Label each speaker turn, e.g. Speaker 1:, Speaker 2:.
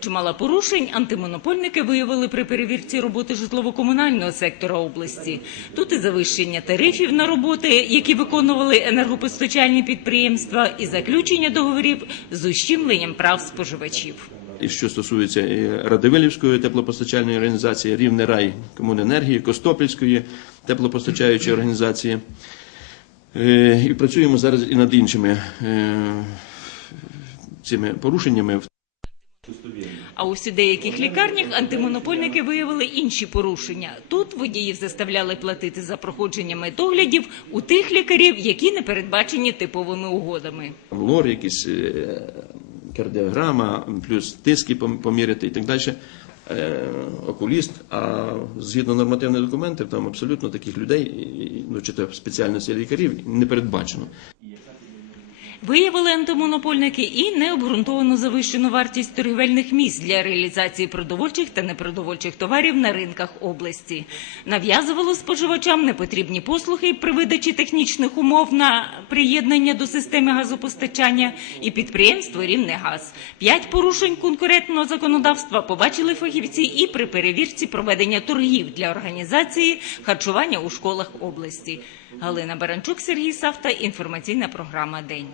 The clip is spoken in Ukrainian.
Speaker 1: Чимало порушень антимонопольники виявили при перевірці роботи житлово-комунального сектора області. Тут і завищення тарифів на роботи, які виконували енергопостачальні підприємства, і заключення договорів з ущемленням прав споживачів.
Speaker 2: І що стосується Радивилівської теплопостачальної організації, Рівне Рай Комуненергії, Костопільської теплопостачаючої організації. Е, І працюємо зараз і над іншими е, цими порушеннями.
Speaker 1: А ось у деяких лікарнях антимонопольники виявили інші порушення. Тут водіїв заставляли платити за проходження медоглядів у тих лікарів, які не передбачені типовими угодами.
Speaker 2: лор, якісь е, кардіограма, плюс тиски пом- поміряти і так далі. Е, Окуліст, а згідно нормативних документів, там абсолютно таких людей, ну чи то спеціальності лікарів, не передбачено.
Speaker 1: Виявили антимонопольники і необґрунтовану завищену вартість торгівельних місць для реалізації продовольчих та непродовольчих товарів на ринках області. Нав'язували споживачам непотрібні послуги при видачі технічних умов на приєднання до системи газопостачання і підприємство «Рівнегаз». П'ять порушень конкурентного законодавства побачили фахівці і при перевірці проведення торгів для організації харчування у школах області. Галина Баранчук, Сергій Савта, інформаційна програма «День».